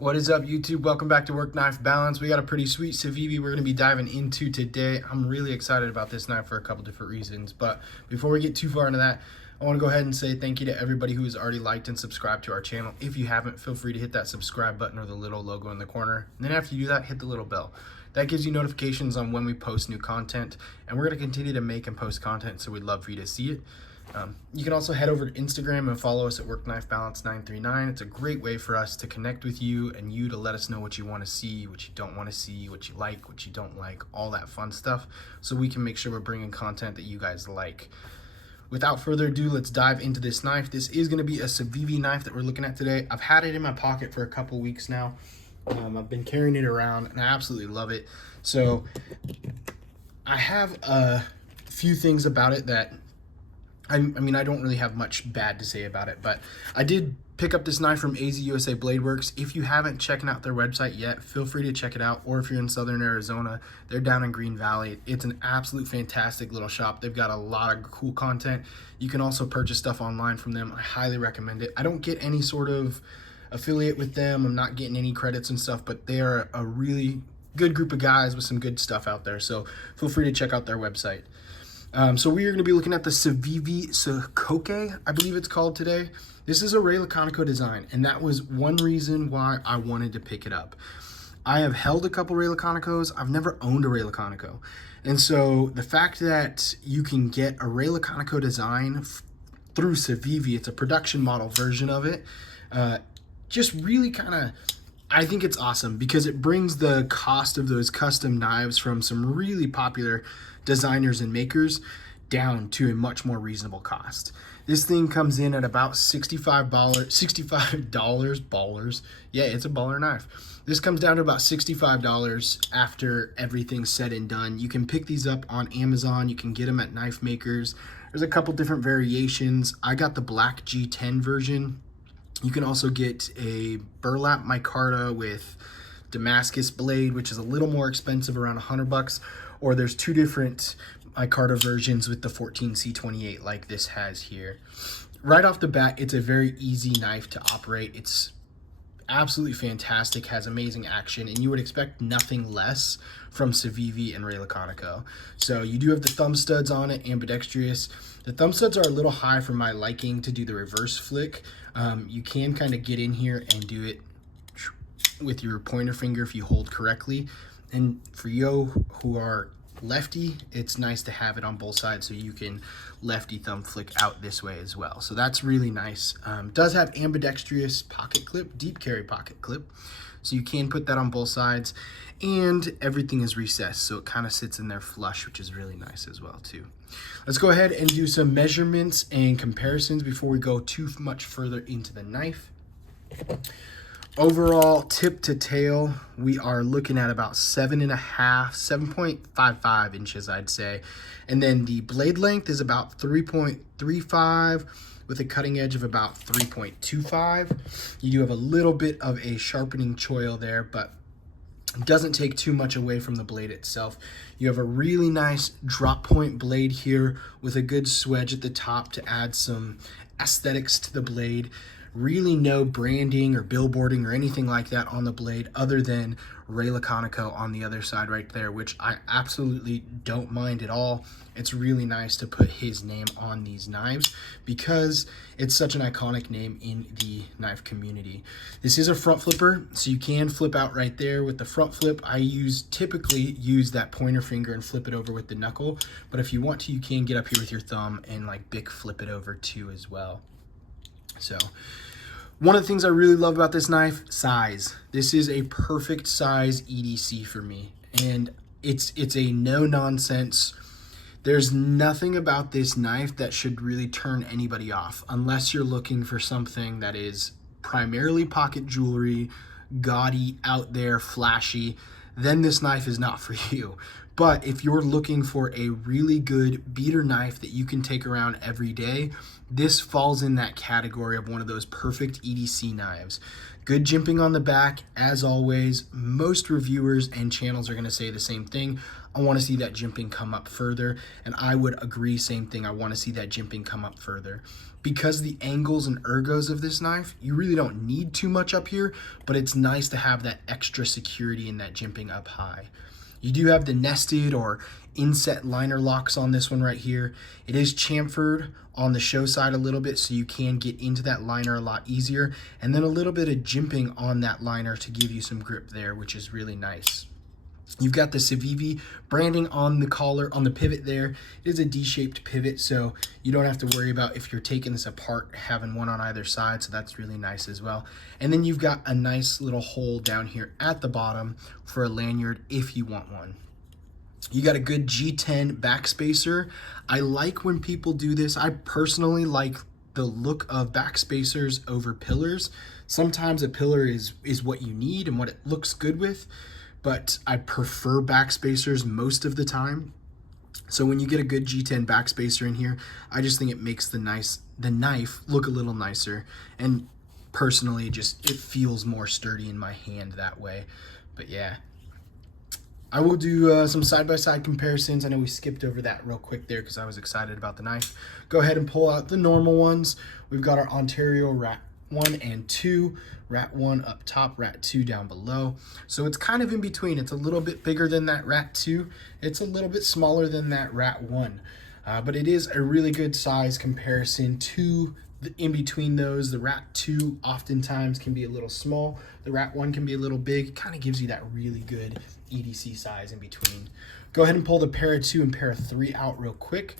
What is up, YouTube? Welcome back to Work Knife Balance. We got a pretty sweet Civivi we're going to be diving into today. I'm really excited about this knife for a couple different reasons, but before we get too far into that, I want to go ahead and say thank you to everybody who has already liked and subscribed to our channel. If you haven't, feel free to hit that subscribe button or the little logo in the corner. And then after you do that, hit the little bell. That gives you notifications on when we post new content, and we're going to continue to make and post content, so we'd love for you to see it. You can also head over to Instagram and follow us at WorkKnifeBalance939. It's a great way for us to connect with you and you to let us know what you want to see, what you don't want to see, what you like, what you don't like, all that fun stuff, so we can make sure we're bringing content that you guys like. Without further ado, let's dive into this knife. This is going to be a Civivi knife that we're looking at today. I've had it in my pocket for a couple weeks now. I've been carrying it around and I absolutely love it. So I have a few things about it that I mean, I don't really have much bad to say about it, but I did pick up this knife from AZ USA Blade Works. If you haven't checked out their website yet, feel free to check it out. Or if you're in Southern Arizona, they're down in Green Valley. It's an absolute fantastic little shop. They've got a lot of cool content. You can also purchase stuff online from them. I highly recommend it. I don't get any sort of affiliate with them. I'm not getting any credits and stuff, but they are a really good group of guys with some good stuff out there. So feel free to check out their website. So we are going to be looking at the Civivi Sokoke, I believe it's called today. This is a Ray Laconico design, and that was one reason why I wanted to pick it up. I have held a couple Ray Laconicos. I've never owned a Ray Laconico. And so the fact that you can get a Ray Laconico design through Civivi, it's a production model version of it, just really kind of, I think it's awesome because it brings the cost of those custom knives from some really popular designers and makers down to a much more reasonable cost. This thing comes in at about $65, ballers. Yeah, it's a baller knife. This comes down to about $65 after everything's said and done. You can pick these up on Amazon. You can get them at knife makers. There's a couple different variations. I got the black G10 version. You can also get a burlap micarta with Damascus blade, which is a little more expensive, around $100, or there's two different micarta versions with the 14C28 like this has here. Right off the bat, it's a very easy knife to operate. It's absolutely fantastic, has amazing action, and you would expect nothing less from Civivi and Ray Laconico. So you do have the thumb studs on it, ambidextrous. The thumb studs are a little high for my liking to do the reverse flick. You can kind of get in here and do it with your pointer finger if you hold correctly. And for you who are lefty, it's nice to have it on both sides so you can lefty thumb flick out this way as well. So that's really nice. Does have ambidextrous pocket clip, deep carry pocket clip. So you can put that on both sides, and everything is recessed, so it kind of sits in there flush, which is really nice as well too. Let's go ahead and do some measurements and comparisons before we go too much further into the knife. Overall, tip to tail, we are looking at about 7.55 inches, I'd say. And then the blade length is about 3.35 with a cutting edge of about 3.25. You do have a little bit of a sharpening choil there, but it doesn't take too much away from the blade itself. You have a really nice drop point blade here with a good swedge at the top to add some aesthetics to the blade. Really no branding or billboarding or anything like that on the blade other than Ray Laconico on the other side right there, which I absolutely don't mind at all. It's really nice to put his name on these knives because it's such an iconic name in the knife community. This is a front flipper, so you can flip out right there with the front flip. I typically use that pointer finger and flip it over with the knuckle, but if you want to, you can get up here with your thumb and like big flip it over too as well. So one of the things I really love about this knife, size. This is a perfect size EDC for me, and it's a no nonsense. There's nothing about this knife that should really turn anybody off unless you're looking for something that is primarily pocket jewelry, gaudy, out there, flashy. Then this knife is not for you. But if you're looking for a really good beater knife that you can take around every day, this falls in that category of one of those perfect EDC knives. Good jimping on the back, as always. Most reviewers and channels are going to say the same thing. I want to see that jimping come up further, and I would agree, same thing. I want to see that jimping come up further. because the angles and ergos of this knife, you really don't need too much up here, but it's nice to have that extra security in that jimping up high. You do have the nested or inset liner locks on this one right here. It is chamfered on the show side a little bit, so you can get into that liner a lot easier, and then a little bit of jimping on that liner to give you some grip there, which is really nice. You've got the Civivi branding on the collar, on the pivot there. It is a D-shaped pivot, so you don't have to worry about, if you're taking this apart, having one on either side, so that's really nice as well. And then you've got a nice little hole down here at the bottom for a lanyard if you want one. You got a good G10 backspacer. I like when people do this. I personally like the look of backspacers over pillars. Sometimes a pillar is what you need and what it looks good with, but I prefer backspacers most of the time. So when you get a good G10 backspacer in here, I just think it makes the knife look a little nicer. And personally, it feels more sturdy in my hand that way. But yeah, I will do some side-by-side comparisons. I know we skipped over that real quick there because I was excited about the knife. Go ahead and pull out the normal ones. We've got our Ontario Rat 1 and 2, Rat 1 up top, Rat 2 down below. So it's kind of in between. It's a little bit bigger than that Rat 2. It's a little bit smaller than that Rat 1. But it is a really good size comparison to in between those. The Rat 2 oftentimes can be a little small. The Rat 1 can be a little big. It kind of gives you that really good EDC size in between. Go ahead and pull the Para 2 and Para 3 out real quick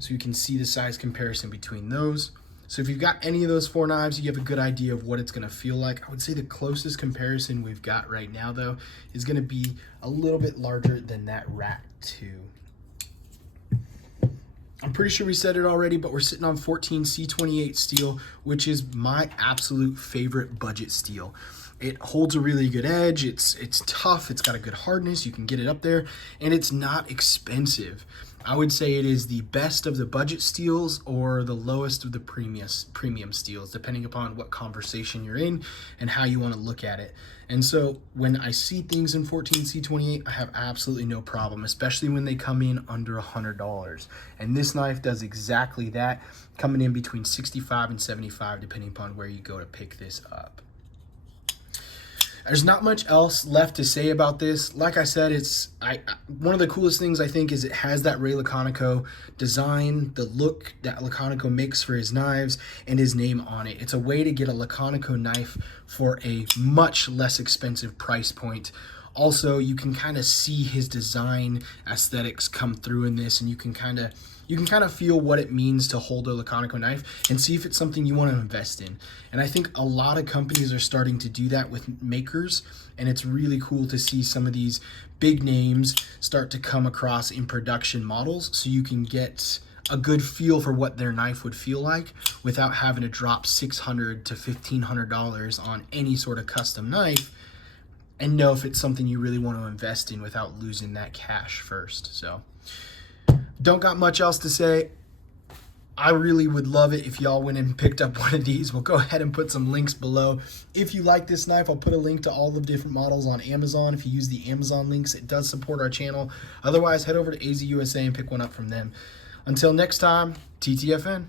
so you can see the size comparison between those. So if you've got any of those 4 knives, you have a good idea of what it's going to feel like. I would say the closest comparison we've got right now, though, is going to be a little bit larger than that Rat 2. I'm pretty sure we said it already, but we're sitting on 14C28 steel, which is my absolute favorite budget steel. It holds a really good edge. It's tough. It's got a good hardness. You can get it up there, and it's not expensive. I would say it is the best of the budget steels or the lowest of the premium steels, depending upon what conversation you're in and how you want to look at it. And so when I see things in 14C28, I have absolutely no problem, especially when they come in under $100. And this knife does exactly that, coming in between $65 and $75, depending upon where you go to pick this up. There's not much else left to say about this. Like I said, one of the coolest things I think is it has that Ray Laconico design, the look that Laconico makes for his knives, and his name on it. It's a way to get a Laconico knife for a much less expensive price point. Also, you can kind of see his design aesthetics come through in this, and you can kind of feel what it means to hold a Laconico knife and see if it's something you want to invest in. And I think a lot of companies are starting to do that with makers, and it's really cool to see some of these big names start to come across in production models, so you can get a good feel for what their knife would feel like without having to drop $600 to $1,500 on any sort of custom knife, and know if it's something you really want to invest in without losing that cash first. So don't got much else to say. I really would love it if y'all went and picked up one of these. We'll go ahead and put some links below. If you like this knife, I'll put a link to all the different models on Amazon. If you use the Amazon links, it does support our channel. Otherwise, head over to AZ USA and pick one up from them. Until next time, TTFN.